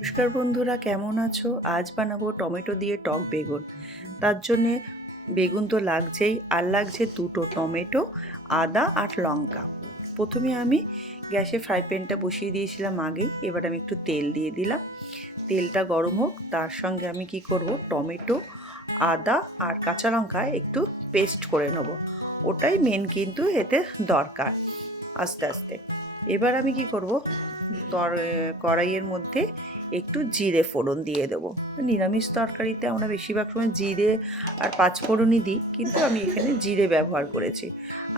নমস্কার বন্ধুরা, কেমন আছো? আজ বানাবো টমেটো দিয়ে টক বেগুন। তার জন্যে বেগুন তো লাগছেই, আর লাগছে দুটো টমেটো, আদা আর লঙ্কা। প্রথমে আমি গ্যাসে ফ্রাই প্যানটা বসিয়ে দিয়েছিলাম আগেই। এবার আমি একটু তেল দিয়ে দিলাম। তেলটা গরম হোক, তার সঙ্গে আমি কি করব, টমেটো, আদা আর কাঁচা লঙ্কা একটু পেস্ট করে নেব। ওটাই মেন কিন্তু এতে দরকার। আস্তে আস্তে এবার আমি কি করব, কড়াইয়ের মধ্যে একটু জিরে ফোড়ন দিয়ে দেবো। নিরামিষ তরকারিতে আমরা বেশিরভাগ সময় জিরে আর পাঁচফোড়নই দিই, কিন্তু আমি এখানে জিরে ব্যবহার করেছি।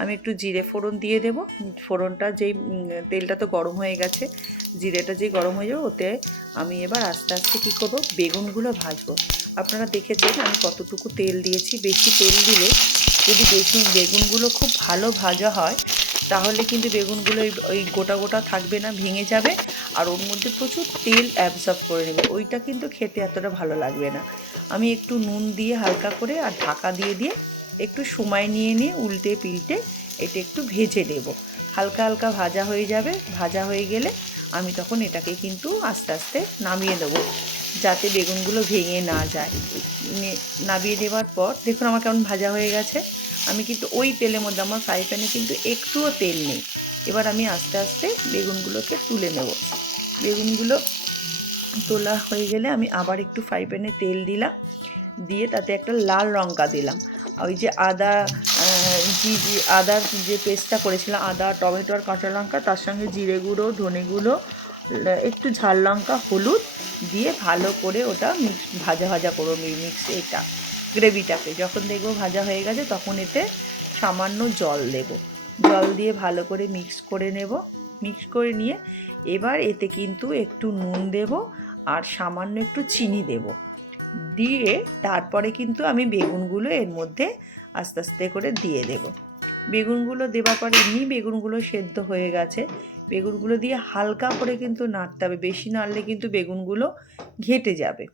আমি একটু জিরে ফোড়ন দিয়ে দেবো। ফোড়নটা যেই তেলটা তো গরম হয়ে গেছে, জিরেটা যেই গরম হয়ে যাবে, ওতে আমি এবার আস্তে আস্তে কী করবো, বেগুনগুলো ভাজবো। আপনারা দেখেছেন আমি কতটুকু তেল দিয়েছি। বেশি তেল দিলে যদি বেগুনগুলো খুব ভালো ভাজা হয়, তাহলে কিন্তু বেগুনগুলো ওই গোটা গোটা থাকবে না, ভেঙে যাবে, আর ওর মধ্যে প্রচুর তেল অ্যাবজর্ব করে নেবে। ওইটা কিন্তু খেতে এতটা ভালো লাগবে না। আমি একটু নুন দিয়ে হালকা করে আর ঢাকা দিয়ে দিয়ে একটু সময় নিয়ে নিয়ে উল্টে পিল্টে এটা একটু ভেজে নেব। হালকা হালকা ভাজা হয়ে যাবে। ভাজা হয়ে গেলে আমি তখন এটাকে কিন্তু আস্তে আস্তে নামিয়ে দেবো, যাতে বেগুনগুলো ভেঙে না যায়। নামিয়ে দেওয়ার পর দেখুন আমার কেমন ভাজা হয়ে গেছে। আমি কিন্তু ওই তেলের মধ্যে, আমার ফ্রাই প্যানে কিন্তু একটুও তেল নেই। এবার আমি আস্তে আস্তে বেগুনগুলোকে তুলে নেব। বেগুনগুলো তোলা হয়ে গেলে আমি আবার একটু ফ্রাই প্যানে তেল দিলাম, দিয়ে তাতে একটা লাল লঙ্কা দিলাম। ওই যে আদার যে পেস্টটা করেছিলাম, আদা, টমেটো আর কাঁচা লঙ্কা, তার সঙ্গে জিরে গুঁড়ো, ধনে গুঁড়ো, একটু ঝাল লঙ্কা, হলুদ দিয়ে ভালো করে ওটা ভাজা ভাজা করবো। এটা গ্রেভিটাকে যখন দেখবো ভাজা হয়ে গেছে, তখন এতে সামান্য জল দেব। জল দিয়ে ভালো করে মিক্স করে নেব। মিক্স করে নিয়ে এবার এতে কিন্তু একটু নুন দেব আর সামান্য একটু চিনি দেব। দিয়ে তারপরে কিন্তু আমি বেগুনগুলো এর মধ্যে আস্তে আস্তে করে দিয়ে দেব। বেগুনগুলো দেওয়ার পরে এমনি বেগুনগুলো সেদ্ধ হয়ে গেছে। বেগুনগুলো দিয়ে হালকা করে কিন্তু নাড়তে হবে, বেশি নাড়লে কিন্তু বেগুনগুলো ঘেঁটে যাবে।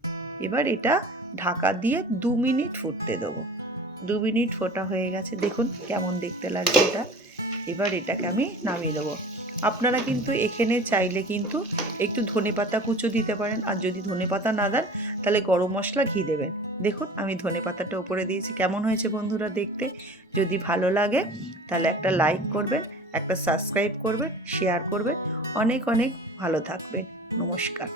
এবার এটা ঢাকা দিয়ে 2 মিনিট ফুটতে দেবো। 2 মিনিট ফোটা হয়ে গেছে, দেখুন কেমন দেখতে লাগছে এটা। এবার এটাকে আমি নামিয়ে দেবো। আপনারা কিন্তু এখানে চাইলে কিন্তু একটু ধনেপাতা কুচো দিতে পারেন, আর যদি ধনেপাতা না দেন তাহলে গরম মশলা, ঘি দেবেন। দেখুন আমি ধনেপাতাটা উপরে দিয়েছি। কেমন হয়েছে বন্ধুরা দেখতে? যদি ভালো লাগে তাহলে একটা লাইক করবেন, একটা সাবস্ক্রাইব করবেন, শেয়ার করবেন। অনেক অনেক ভালো থাকবেন। নমস্কার।